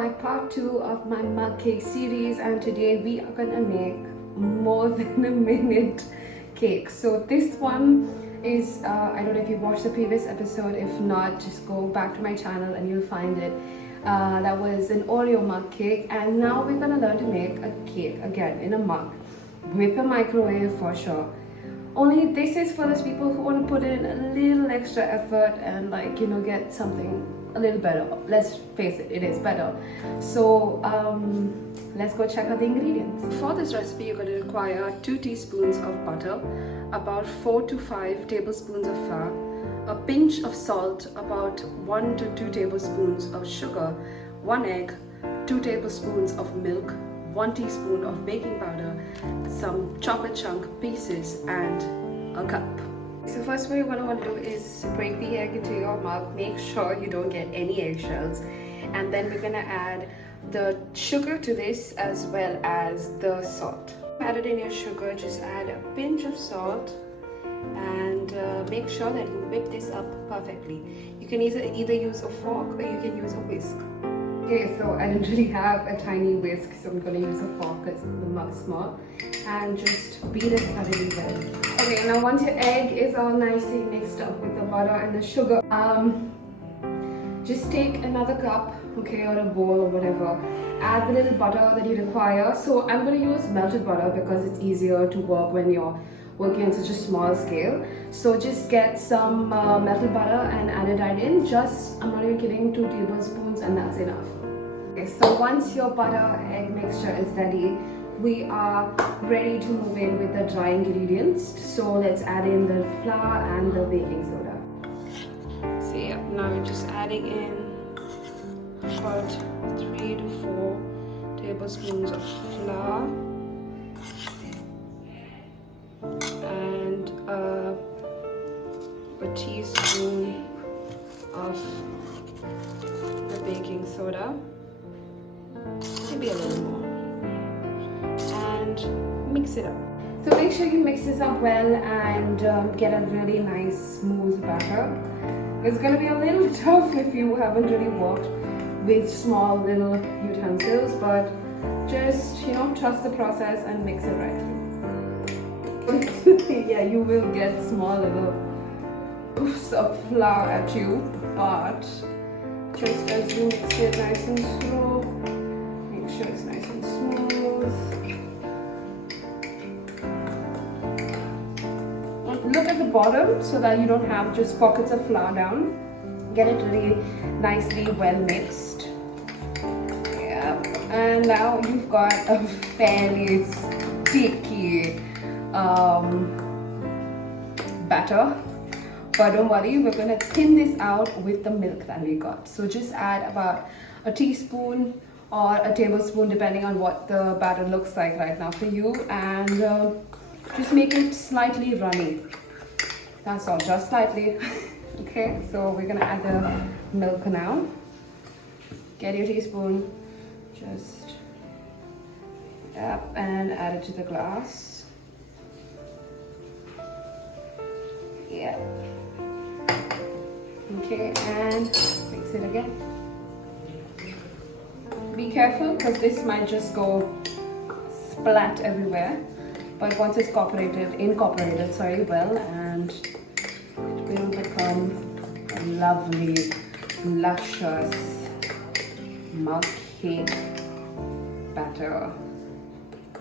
my part 2 of my mug cake series, and today we are gonna make more than a minute cake. So this one is, I don't know if you watched the previous episode. If not, just go back to my channel and you'll find it. That was an Oreo mug cake, and now we're gonna learn to make a cake again in a mug with a microwave for sure. Only this is for those people who want to put in a little extra effort and, like, you know, get something a little better. Let's face it, it is better. So let's go check out the ingredients. For this recipe, you're going to require 2 teaspoons of butter, about 4 to 5 tablespoons of flour, a pinch of salt, about 1 to 2 tablespoons of sugar, 1 egg, 2 tablespoons of milk, 1 teaspoon of baking powder, some chocolate chunk pieces, and a cup. So first, what you're going to want to do is break the egg into your mug. Make sure you don't get any eggshells, and then we're going to add the sugar to this as well as the salt. Add it in your sugar, just add a pinch of salt, and make sure that you whip this up perfectly. You can either use a fork or you can use a whisk. Okay, so I don't really have a tiny whisk, so I'm going to use a fork because the mug's small, and just beat it thoroughly well. Okay, now once your egg is all nicely mixed up with the butter and the sugar, just take another cup, okay, or a bowl or whatever. Add the little butter that you require. So I'm going to use melted butter because it's easier to work when you're working on such a small scale. So just get some melted butter and add it right in. Just, I'm not even kidding, 2 tablespoons, and that's enough. Okay, so once your butter egg mixture is ready, we are ready to move in with the dry ingredients. So let's add in the flour and the baking soda. So yeah, now we're just adding in about 3 to 4 tablespoons of flour and a teaspoon of the baking soda, maybe a little more, and mix it up. So make sure you mix this up well and get a really nice smooth batter. It's going to be a little tough if you haven't really worked with small little utensils, but just, you know, trust the process and mix it right through. Yeah, you will get small little poofs of flour at you, but just as you mix it nice and slow, make sure it's nice and smooth. Look at the bottom so that you don't have just pockets of flour down. Get it really nicely well mixed. Yeah, and now you've got a fairly sticky batter. But don't worry, we're going to thin this out with the milk that we got. So just add about a teaspoon or a tablespoon depending on what the batter looks like right now for you, and just make it slightly runny. That's all, just slightly. Okay, so we're gonna add the milk now. Get your teaspoon, just up and add it to the glass. Yeah. Okay, and mix it again. Be careful because this might just go splat everywhere. But once it's incorporated, well, and it will become a lovely, luscious mug cake batter.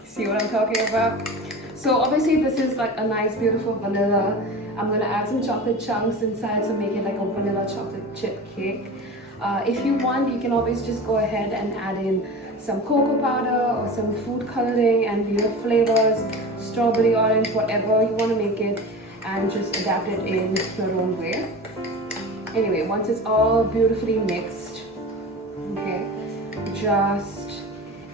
See what I'm talking about? So obviously this is like a nice, beautiful vanilla. I'm gonna add some chocolate chunks inside to make it like a vanilla chocolate chip cake. If you want, you can always just go ahead and add in some cocoa powder or some food coloring and your flavors, strawberry, orange, whatever you want to make it, and just adapt it in your own way. Anyway, once it's all beautifully mixed, okay, just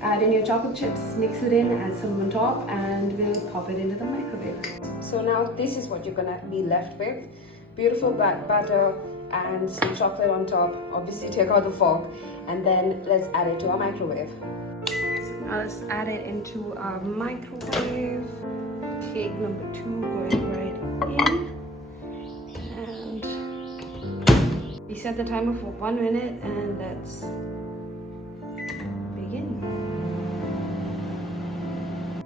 add in your chocolate chips, mix it in, add some on top, and we'll pop it into the microwave. So now this is what you're gonna be left with. Beautiful batter and some chocolate on top. Obviously take out the fork, and then let's add it to our microwave. So now let's add it into our microwave. Cake number 2 going right in, and we set the timer for 1 minute, and let's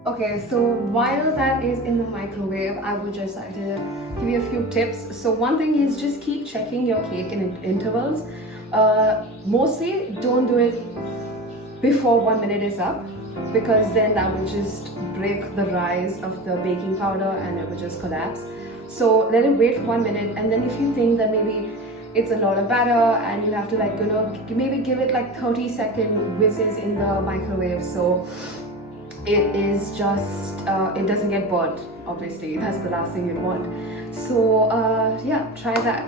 Okay, so while that is in the microwave, I would just like to give you a few tips. So one thing is just keep checking your cake in intervals. Mostly don't do it before 1 minute is up, because then that will just break the rise of the baking powder and it will just collapse. So let it wait for 1 minute, and then if you think that maybe it's a lot of batter and you have to like, you know, maybe give it like 30-second whizzes in the microwave, so it is just it doesn't get burnt. Obviously that's the last thing you'd want. So yeah, try that.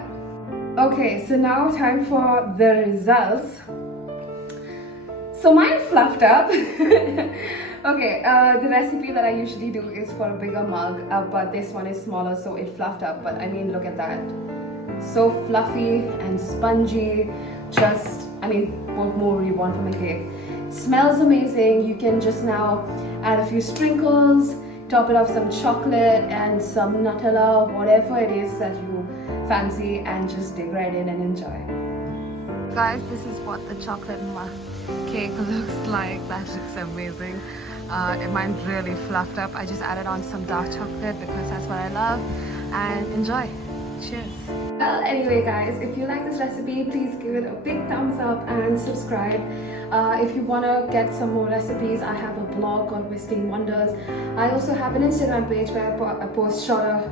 Okay, so now time for the results. So mine fluffed up. Okay, the recipe that I usually do is for a bigger mug, but this one is smaller, so it fluffed up. But I mean, look at that, so fluffy and spongy. Just, I mean, what more do you want from a cake? It smells amazing. You can just now add a few sprinkles, top it off some chocolate and some Nutella, whatever it is that you fancy, and just dig right in and enjoy. Guys, this is what the chocolate mug cake looks like. That looks amazing. Mine really fluffed up. I just added on some dark chocolate because that's what I love. And enjoy. Cheers. Well, anyway guys, if you like this recipe, please give it a big thumbs up and subscribe. If you want to get some more recipes, I have a blog called Whisking Wonders. I also have an Instagram page where I post shorter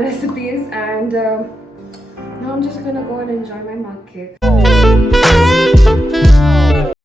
recipes, and now I'm just gonna go and enjoy my mug cake.